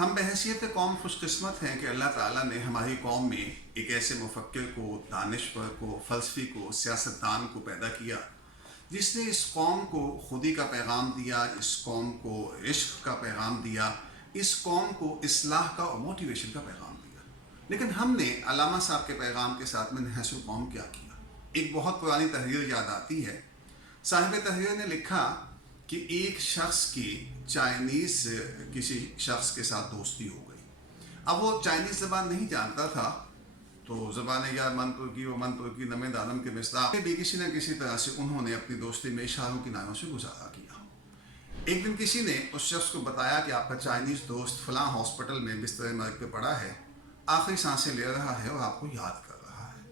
ہم بحیثیت قوم خوش قسمت ہیں کہ اللہ تعالیٰ نے ہماری قوم میں ایک ایسے مفکر کو، دانشور کو، فلسفی کو، سیاستدان کو پیدا کیا جس نے اس قوم کو خودی کا پیغام دیا، اس قوم کو عشق کا پیغام دیا، اس قوم کو اصلاح کا اور موٹیویشن کا پیغام دیا۔ لیکن ہم نے علامہ صاحب کے پیغام کے ساتھ میں نحس القوم کیا کیا؟ ایک بہت پرانی تحریر یاد آتی ہے۔ صاحب تحریر نے لکھا کہ ایک شخص کی چائنیز کسی شخص کے ساتھ دوستی ہو گئی۔ اب وہ چائنیز زبان نہیں جانتا تھا، تو زبان یا من ترکی و من ترکی نمے دانم کے مصداق بھی کسی نہ کسی طرح سے انہوں نے اپنی دوستی میں اشاروں کی نائنوں سے گزارا کیا۔ ایک دن کسی نے اس شخص کو بتایا کہ آپ کا چائنیز دوست فلاں ہاسپٹل میں بستر مرگ پہ پڑا ہے، آخری سانسیں لے رہا ہے اور آپ کو یاد کر رہا ہے۔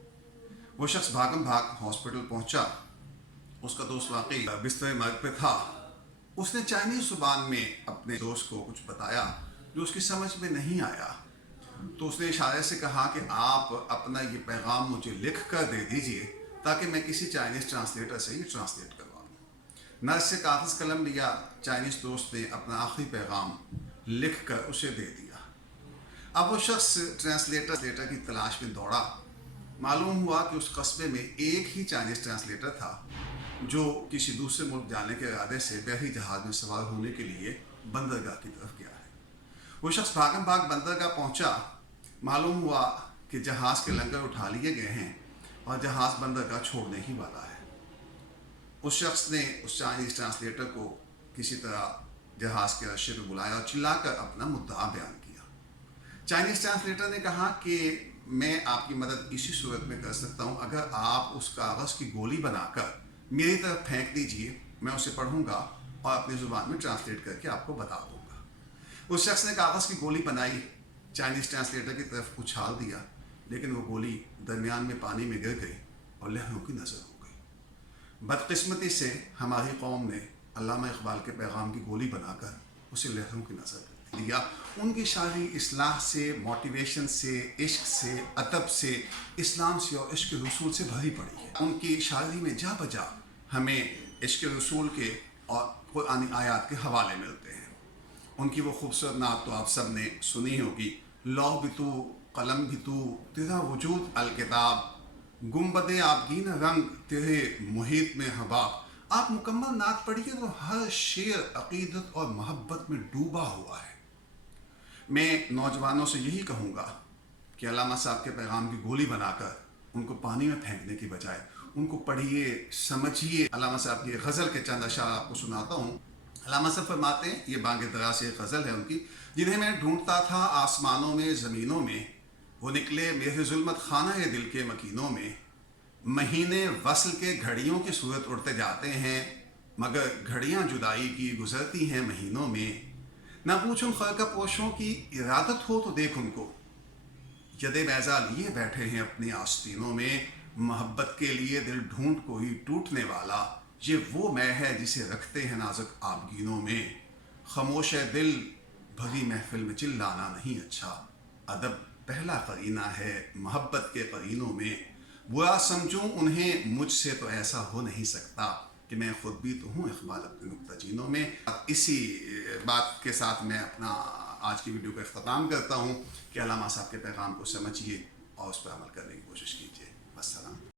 وہ شخص بھاگم بھاگ ہاسپٹل پہنچا، اس کا دوست واقعی بستر مرگ پہ تھا۔ اس نے چائنیز زبان میں اپنے دوست کو کچھ بتایا جو اس کی سمجھ میں نہیں آیا، تو اس نے اشارے سے کہا کہ آپ اپنا یہ پیغام مجھے لکھ کر دے دیجئے تاکہ میں کسی چائنیز ٹرانسلیٹر سے یہ ٹرانسلیٹ کروا دوں۔ نرس سے کاغذ قلم لیا، چائنیز دوست نے اپنا آخری پیغام لکھ کر اسے دے دیا۔ اب وہ شخص ٹرانسلیٹر کی تلاش میں دوڑا۔ معلوم ہوا کہ اس قصبے میں ایک ہی چائنیز ٹرانسلیٹر تھا جو کسی دوسرے ملک جانے کے ارادے سے بحری جہاز میں سوار ہونے کے لیے بندرگاہ کی طرف گیا ہے۔ وہ شخص بھاگم بھاگ بندرگاہ پہنچا۔ معلوم ہوا کہ جہاز کے لنگر اٹھا لیے گئے ہیں اور جہاز بندرگاہ چھوڑنے ہی والا ہے۔ اس شخص نے اس چائنیز ٹرانسلیٹر کو کسی طرح جہاز کے رشے پہ بلایا اور چلا کر اپنا مدعا بیان کیا۔ چائنیز ٹرانسلیٹر نے کہا کہ میں آپ کی مدد اسی صورت میں کر سکتا ہوں اگر آپ اس کاغذ کی گولی بنا کر میری طرف پھینک دیجئے، میں اسے پڑھوں گا اور اپنی زبان میں ٹرانسلیٹ کر کے آپ کو بتا دوں گا۔ اس شخص نے کاغذ کی گولی بنائی، چائنیز ٹرانسلیٹر کی طرف اچھال دیا، لیکن وہ گولی درمیان میں پانی میں گر گئی اور لہروں کی نظر ہو گئی۔ بدقسمتی سے ہماری قوم نے علامہ اقبال کے پیغام کی گولی بنا کر اسے لہروں کی نظر دیا۔ ان کی شاعری اصلاح سے، موٹیویشن سے، عشق سے، ادب سے، اسلام سے اور عشق رسول سے بھری پڑی ہے۔ ان کی شاعری میں جا بجا ہمیں عشق رسول کے اور قرآنی آیات کے حوالے ملتے ہیں۔ ان کی وہ خوبصورت نعت تو آپ سب نے سنی ہوگی، لوح بھی تو، قلم بھی تو، تیرا وجود الکتاب، گنبد آبگین رنگ تیرے محیط میں حباب۔ آپ مکمل نعت پڑھیے تو ہر شعر عقیدت اور محبت میں ڈوبا ہوا ہے۔ میں نوجوانوں سے یہی کہوں گا کہ علامہ صاحب کے پیغام کی گولی بنا کر ان کو پانی میں پھینکنے کی بجائے ان کو پڑھیے، سمجھیے۔ علامہ صاحب کی غزل کے چند اشعار آپ کو سناتا ہوں۔ علامہ صاحب فرماتے ہیں، یہ بانگ درا سے ایک غزل ہے ان کی، جنہیں میں ڈھونڈتا تھا آسمانوں میں، زمینوں میں، وہ نکلے میرے ظلمت خانہ دل کے مکینوں میں۔ مہینے وصل کے گھڑیوں کی صورت اڑتے جاتے ہیں، مگر گھڑیاں جدائی کی گزرتی ہیں مہینوں میں۔ نہ پوچھوں خرقہ پوشوں کی ارادت ہو تو دیکھ ان کو، ید بیضا لیے بیٹھے ہیں اپنی آستینوں میں۔ محبت کے لیے دل ڈھونڈ کوئی ٹوٹنے والا، یہ وہ میں ہے جسے رکھتے ہیں نازک آبگینوں میں۔ خاموش ہے دل بھری محفل میں چلانا نہیں اچھا، ادب پہلا قرینہ ہے محبت کے قرینوں میں۔ برا سمجھوں انہیں مجھ سے تو ایسا ہو نہیں سکتا کہ میں خود بھی تو ہوں اقبال اپنے نکتہ چینوں میں۔ اسی بات کے ساتھ میں اپنا آج کی ویڈیو کا اختتام کرتا ہوں کہ علامہ صاحب کے پیغام کو سمجھیے اور اس پر عمل کرنے کی کوشش کیجیے۔